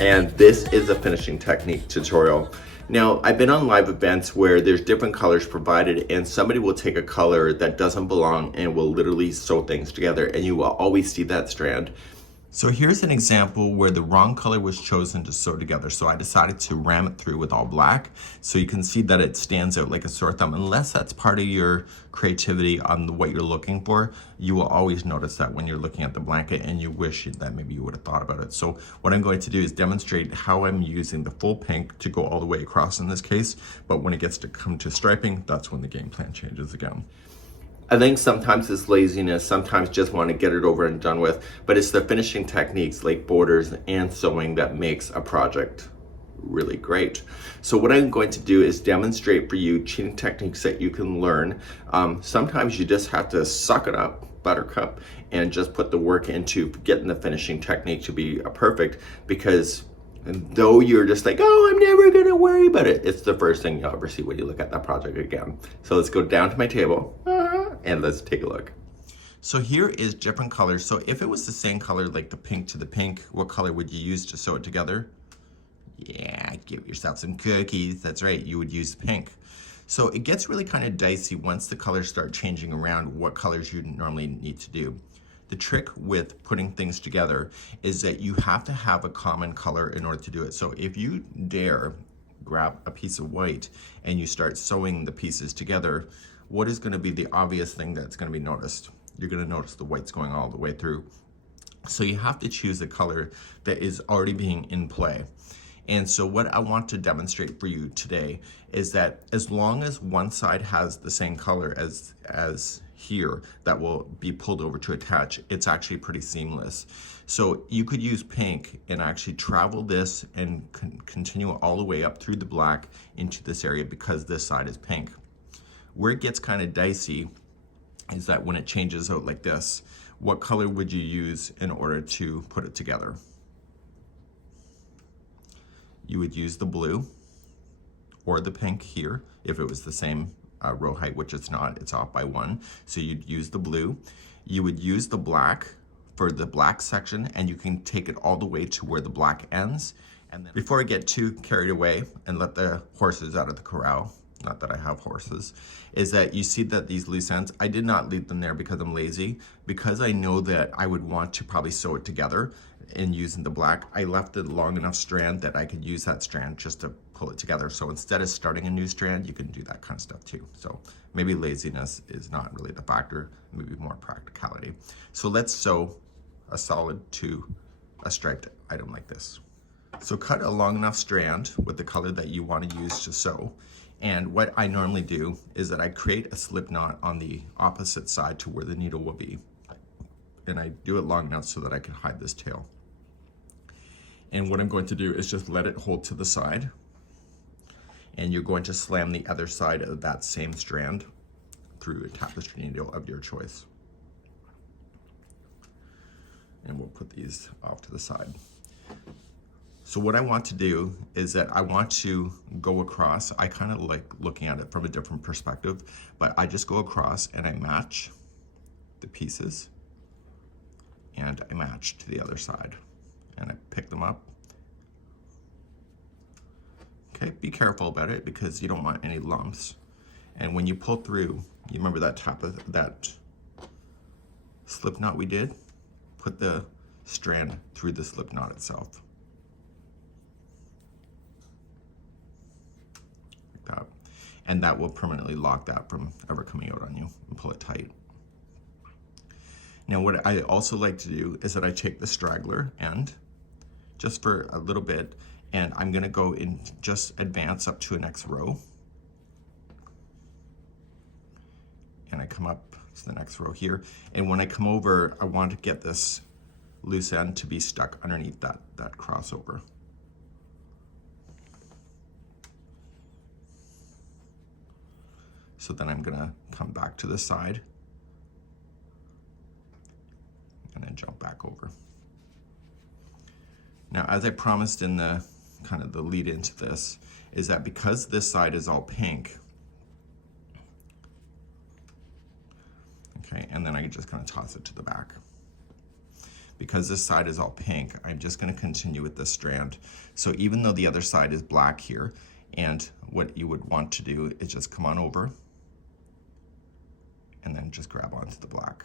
and this is a finishing technique tutorial. Now, I've been on live events where there's different colors provided and somebody will take a color that doesn't belong and will literally sew things together, and you will always see that strand. So here's an example where the wrong color was chosen to sew together. So I decided to ram it through with all black. So you can see that it stands out like a sore thumb. Unless that's part of your creativity on what you're looking for, you will always notice that when you're looking at the blanket and you wish that maybe you would have thought about it. So what I'm going to do is demonstrate how I'm using the full pink to go all the way across in this case. But when it gets to come to striping, that's when the game plan changes again. I think sometimes it's laziness, sometimes just want to get it over and done with, but it's the finishing techniques like borders and sewing that makes a project really great. So what I'm going to do is demonstrate for you cheating techniques that you can learn. Sometimes you just have to suck it up, buttercup, and just put the work into getting the finishing technique to be perfect, because though you're just like, oh, I'm never gonna worry about it, it's the first thing you'll ever see when you look at that project again. So let's go down to my table. And let's take a look. So here is different colors. So if it was the same color, like the pink to the pink, what color would you use to sew it together? Yeah, give yourself some cookies. That's right, you would use pink. So it gets really kind of dicey once the colors start changing around what colors you normally need to do. The trick with putting things together is that you have to have a common color in order to do it. So if you dare grab a piece of white and you start sewing the pieces together, what is going to be the obvious thing that's going to be noticed? You're going to notice the white's going all the way through. So you have to choose a color that is already being in play. And so what I want to demonstrate for you today is that as long as one side has the same color as here that will be pulled over to attach, it's actually pretty seamless. So you could use pink and actually travel this and continue all the way up through the black into this area because this side is pink. Where it gets kind of dicey is that when it changes out like this, what color would you use in order to put it together? You would use the blue or the pink here if it was the same row height, which it's not, it's off by 1. So you'd use the blue. You would use the black for the black section, and you can take it all the way to where the black ends. And then before I get too carried away and let the horses out of the corral, not that I have horses, is that you see that these loose ends, I did not leave them there because I'm lazy, because I know that I would want to probably sew it together in using the black. I left a long enough strand that I could use that strand just to pull it together. So instead of starting a new strand, you can do that kind of stuff too. So maybe laziness is not really the factor, maybe more practicality. So let's sew a solid to a striped item like this. So cut a long enough strand with the color that you want to use to sew. And what I normally do is that I create a slip knot on the opposite side to where the needle will be. And I do it long enough so that I can hide this tail. And what I'm going to do is just let it hold to the side. And you're going to slam the other side of that same strand through a tapestry needle of your choice. And we'll put these off to the side. So what I want to do is that I want to go across. I kind of like looking at it from a different perspective, but I just go across and I match the pieces and I match to the other side and I pick them up. Okay, be careful about it because you don't want any lumps. And when you pull through, you remember that slip knot we did? Put the strand through the slip knot itself. And that will permanently lock that from ever coming out on you and pull it tight. Now what I also like to do is that I take the straggler end just for a little bit, and I'm gonna go and just advance up to a next row. And I come up to the next row here. And when I come over, I want to get this loose end to be stuck underneath that crossover. So then I'm gonna come back to the side and then jump back over. Now, as I promised in the kind of the lead into this, is that because this side is all pink, okay, and then I just kind of toss it to the back. because this side is all pink, I'm just going to continue with this strand. So even though the other side is black here, and what you would want to do is just come on over and then just grab onto the black.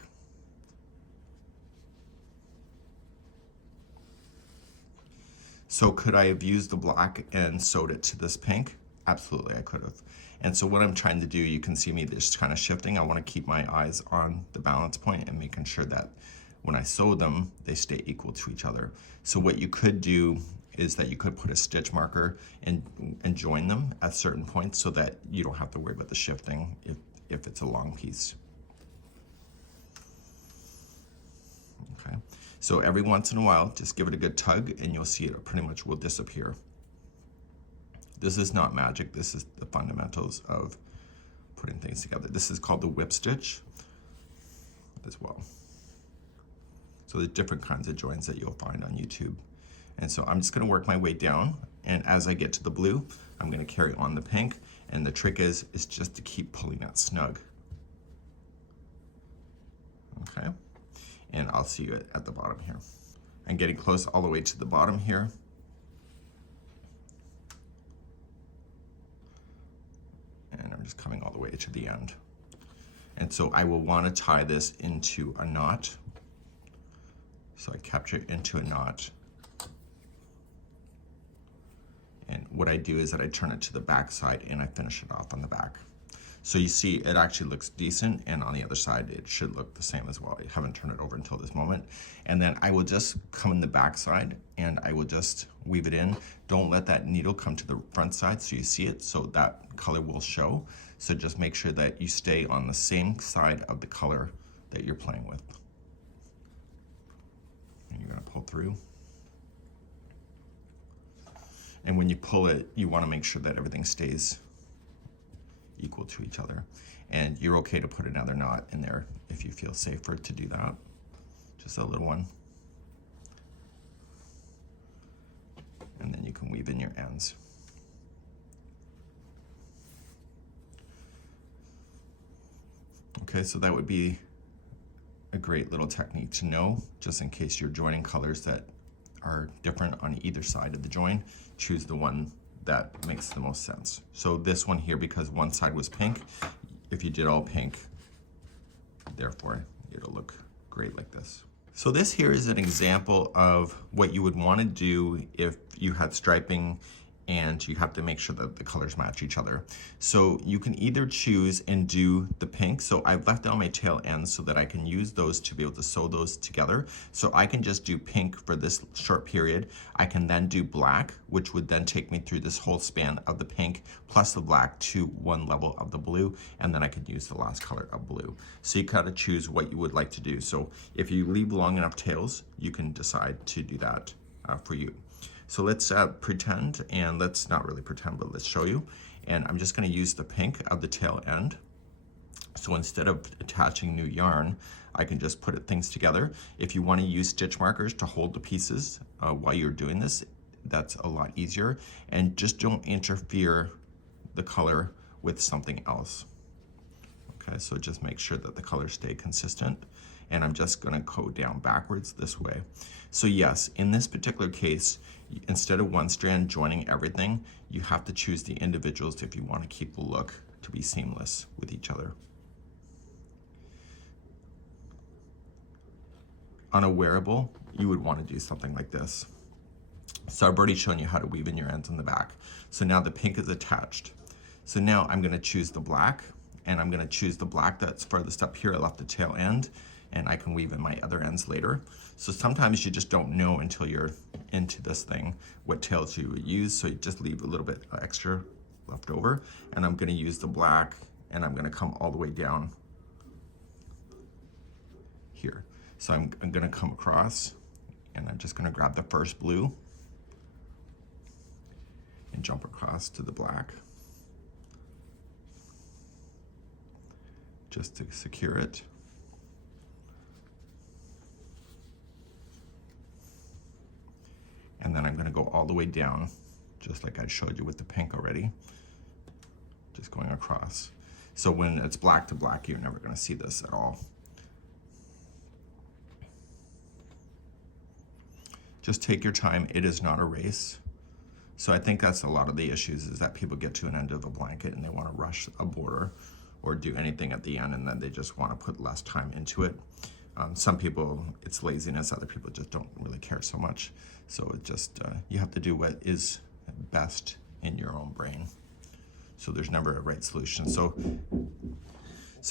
So could I have used the black and sewed it to this pink? Absolutely, I could have. And so what I'm trying to do, you can see me just kind of shifting. I want to keep my eyes on the balance point and making sure that when I sew them, they stay equal to each other. So what you could do is that you could put a stitch marker and join them at certain points so that you don't have to worry about the shifting if it's a long piece. Okay, so every once in a while, just give it a good tug and you'll see it pretty much will disappear. This is not magic, this is the fundamentals of putting things together. This is called the whip stitch as well. So there's different kinds of joins that you'll find on YouTube. And so I'm just gonna work my way down, and as I get to the blue, I'm gonna carry on the pink, and the trick is just to keep pulling that snug. Okay, and I'll see you at the bottom here. I'm getting close all the way to the bottom here. And I'm just coming all the way to the end. And so I will want to tie this into a knot. So I capture it into a knot. And what I do is that I turn it to the back side and I finish it off on the back. So you see it actually looks decent, and on the other side it should look the same as well. I haven't turned it over until this moment. And then I will just come in the back side and I will just weave it in. Don't let that needle come to the front side so you see it, so that color will show. So just make sure that you stay on the same side of the color that you're playing with. And you're gonna pull through. And when you pull it, you wanna make sure that everything stays equal to each other. And you're okay to put another knot in there if you feel safer to do that. Just a little one. And then you can weave in your ends. Okay, so that would be a great little technique to know, just in case you're joining colors that are different on either side of the join. Choose the one that makes the most sense. So this one here, because one side was pink, if you did all pink, therefore it'll look great like this. So this here is an example of what you would want to do if you had striping and you have to make sure that the colors match each other. So you can either choose and do the pink. So I've left down my tail ends so that I can use those to be able to sew those together. So I can just do pink for this short period. I can then do black, which would then take me through this whole span of the pink plus the black to one level of the blue, and then I could use the last color of blue. So you gotta choose what you would like to do. So if you leave long enough tails, you can decide to do that for you. So let's pretend, and let's not really pretend, but let's show you. And I'm just gonna use the pink of the tail end. So instead of attaching new yarn, I can just put things together. If you wanna use stitch markers to hold the pieces while you're doing this, that's a lot easier. And just don't interfere the color with something else. Okay, so just make sure that the colors stay consistent. And I'm just gonna go down backwards this way. So yes, in this particular case, instead of one strand joining everything, you have to choose the individuals if you want to keep the look to be seamless with each other. On a wearable, you would want to do something like this. So I've already shown you how to weave in your ends on the back. So now the pink is attached. So now I'm going to choose the black, and I'm going to choose the black that's furthest up here. I left the tail end, and I can weave in my other ends later. So sometimes you just don't know until you're into this thing what tails you would use, so you just leave a little bit extra left over. And I'm gonna use the black, and I'm gonna come all the way down here. So I'm gonna come across, and I'm just gonna grab the first blue and jump across to the black, just to secure it. And then I'm gonna go all the way down, just like I showed you with the pink already, just going across. So when it's black to black, you're never gonna see this at all. Just take your time. It is not a race. So I think that's a lot of the issues, is that people get to an end of a blanket and they want to rush a border or do anything at the end, and then they just want to put less time into it. Some people, it's laziness. Other people just don't really care so much. So it just, you have to do what is best in your own brain. So there's never a right solution. So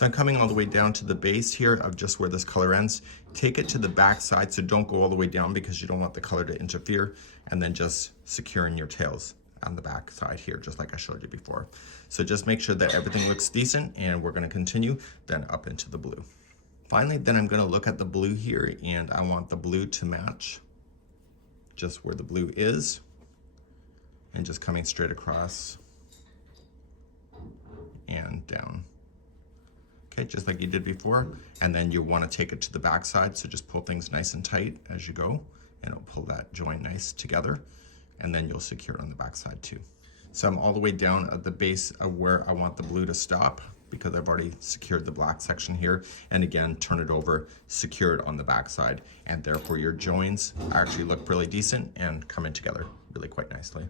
I'm coming all the way down to the base here of just where this color ends. Take it to the back side, so don't go all the way down because you don't want the color to interfere, and then just securing your tails on the back side here, just like I showed you before. So just make sure that everything looks decent, and we're gonna continue then up into the blue. Finally, then I'm gonna look at the blue here, and I want the blue to match just where the blue is, and just coming straight across and down. Okay, just like you did before. And then you want to take it to the back side, so just pull things nice and tight as you go, and it'll pull that join nice together, and then you'll secure it on the back side too. So I'm all the way down at the base of where I want the blue to stop, because I've already secured the black section here. And again, turn it over, secure it on the back side, and therefore your joins actually look really decent and come in together really quite nicely.